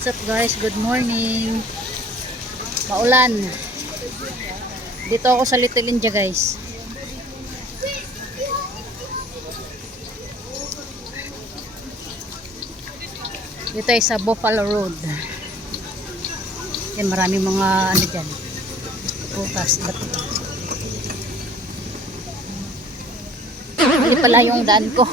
What's up guys? Good morning. Maulan. Dito ako sa Little India guys. Dito ay sa Buffalo Road. Yan, maraming mga ano dyan. Putas. Hindi pala yung daan ko.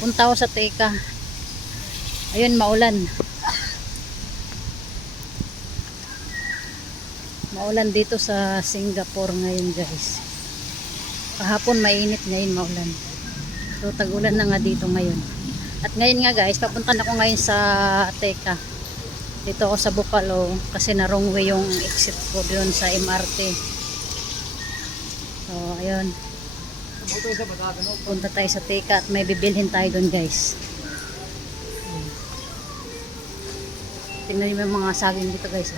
Pupunta ako sa Teka. Ayun, maulan. Maulan dito sa Singapore ngayon guys. Kahapon mainit, ngayon maulan. So tag-ulan na nga dito ngayon. At ngayon nga guys, papunta na ako ngayon sa Teka. Dito ako sa Buffalo kasi na wrong way yung exit ko doon sa MRT. So ayun. Punta tayo sa Teka at may bibilhin tayo doon guys. Tingnan niyo yung mga saging dito guys.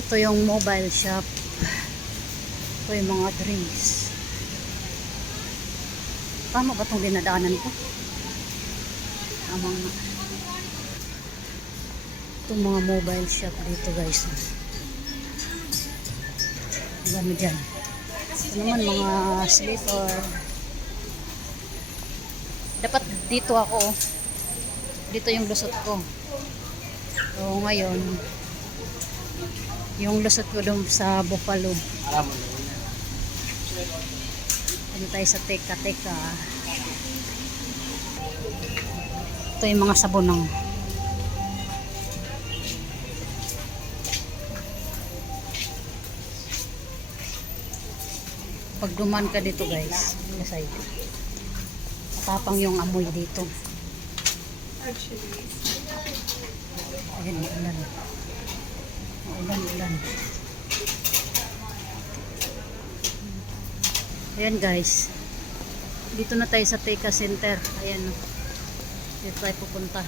Ito yung mobile shop. Ito yung mga drinks. Tama ba itong dinadaanan ko? Tamang itong mga mobile shop dito guys. Ang dami dyan. Ito naman mga sleeper. Dapat dito ako. Dito yung lusot ko. So ngayon yung lusot ko doon sa Buffalo. Ano tayo sa Teka. Ito yung mga sabonang. Pag duman ka dito guys, side, matapang yung amoy dito. Ayan, ulan. Ulan. Ayan guys, dito na tayo sa Teka Center. Ayan, dito tayo pupunta.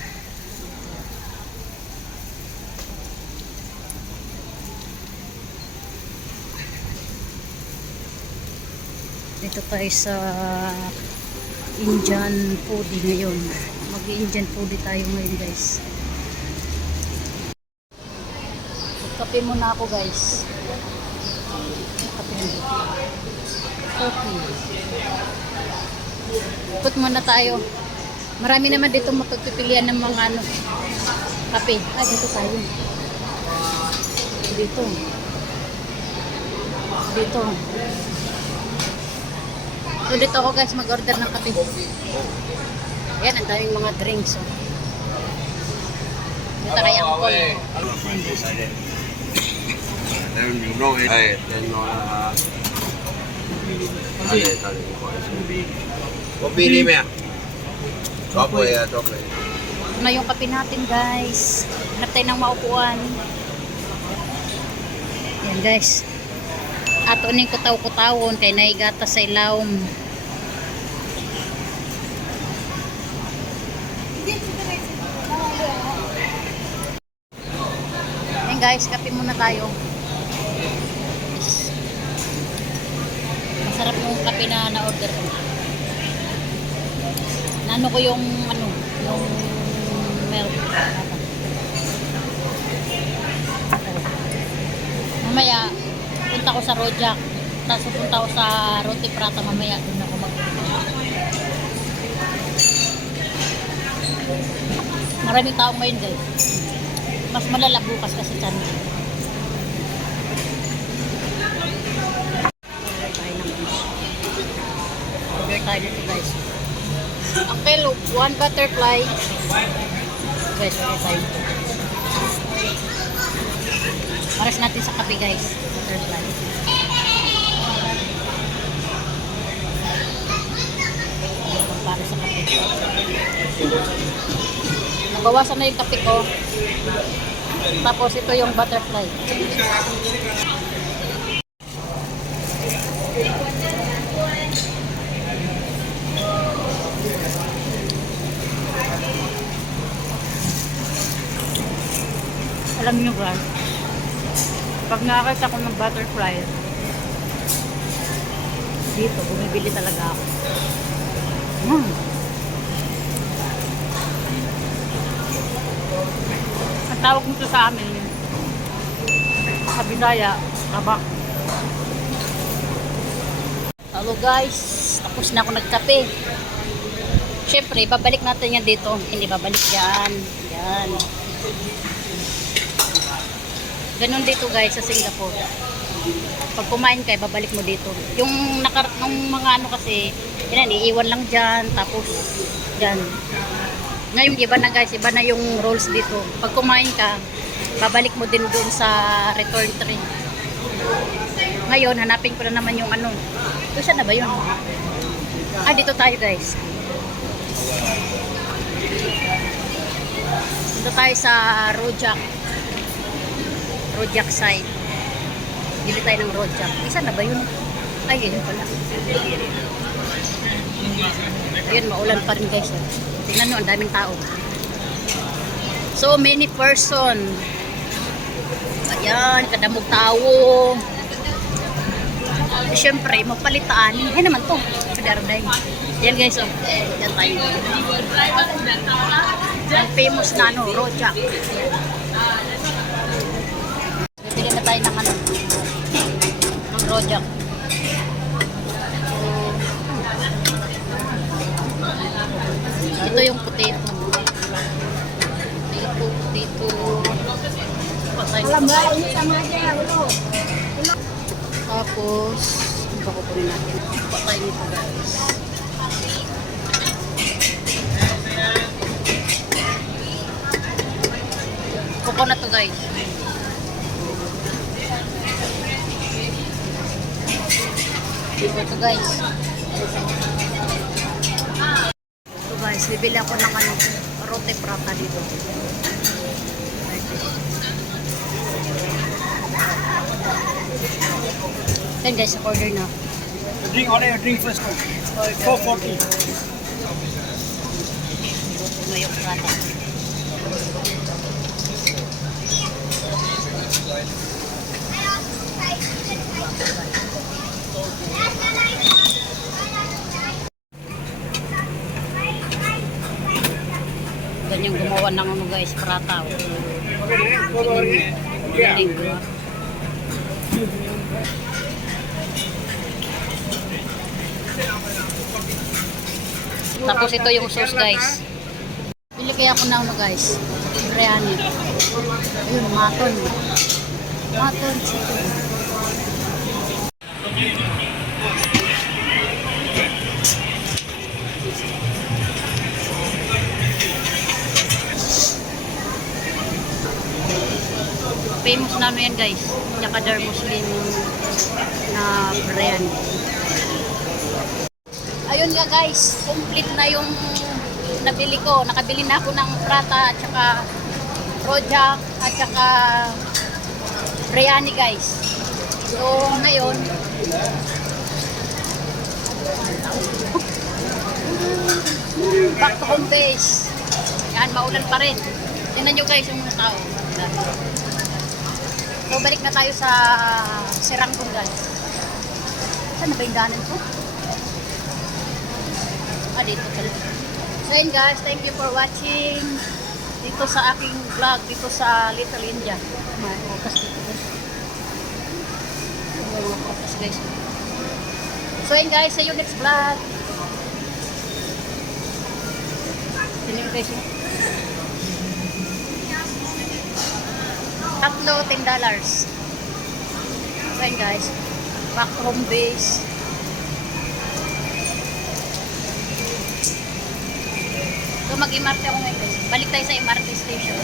Dito tayo sa Indian foodie ngayon. Mag-Indian foodie tayo ngayon guys. Kape muna ako guys. Kape muna. Okay. Ikot muna tayo. Marami naman dito mapagpipilian ng mga ano, kape. Dito tayo. Dito. So dito ako guys mag-order ng kape. Ayan, ang daming mga drinks. Dito kaya ako. Then you know it. Then kopi ni meh. Chocolate. Ito na yung kape natin guys. Hanap tayo ng maupuan. Yan guys. Ato ning kutaw-kutawon kay naigata sa ilawom. Yan guys, kape muna tayo. Masarap yung kape na na-order ko. Nano ko yung ano, yung milk. Mamaya punta ko sa Rojak, tapos punta ko sa Roti Prata mamaya, doon ako maraming tao ngayon guys. Mas malala bukas kasi chan. Order tayo nito guys. Ang kilo, 1 butterfly. Guys, order tayo. Pares natin sa kape guys. Butterfly. Para sa kape. Nabawasan na yung kape ko. Tapos ito yung butterfly. Alam niyo ba? Pag nakakita ko ng butterfly, dito, bumibili talaga ako. Ang tawag nito sa amin, sa Bisaya, tabak. Hello guys, tapos na ako nagkape. Siyempre, babalik natin yan dito. Hindi babalik yan. Yan. Ganun dito guys sa Singapore. Pag kumain ka, babalik mo dito. Yung mga ano kasi, yan, iiwan lang dyan, tapos dyan. Ngayon, iba na guys, iba na yung rules dito. Pag kumain ka, babalik mo din doon sa return tray. Ngayon, hanapin ko na naman yung ano. Ito siya na ba yun? Ah, dito tayo guys. Dito tayo sa Rojak. Rojak side. Bili tayo ng Rojak. Isa na ba yun? Ay, yun pala. Ayun, maulan pa rin guys. Tingnan nyo, ang daming tao. So many person. Ayan, kadamog tao. Siyempre, mapalitaan. Ay naman to. Kadarday. Yan guys, oh. Yan tayo. Ang famous na ano, Rojak. Bibili na tayo ng ano, ng Rojak. Ito yung potato. Potato. Patay nito. Tapos, ano ba kukunin natin? Patay nito guys. Coconut to guys. Ito guys. So guys, bibili ako ng ano, roti prata dito. Then guys, order na. Drink only, drink first one. 440. Ito yung prata. Ganyang gumawa ng ano guys, prata. Galing, diba? Tapos ito yung sauce guys. Pili kaya ako na ano guys. Biryani. Ayun, maton. Maton chicken. Famous na ano yan guys. Yakadar Muslim na biryani. Ayun nga guys, complete na yung nabili ko. Nakabili na ako ng prata at saka rojak at saka biryani guys. So ngayon, back to home base. Yan, maulan pa rin. Tingnan nyo guys yung mga tao. So balik na tayo sa Serangkong guys. Saan na ba yung daanan ko? Ah, dito pala. So yun guys, thank you for watching dito sa aking vlog dito sa Little India. May oras dito guys. May oras guys. So yun guys, see you next vlog. Tingnan nyo guys. Tatlo, $10. So yun guys, back home base. So mag-MRT ako ngayon guys. Balik tayo sa MRT station.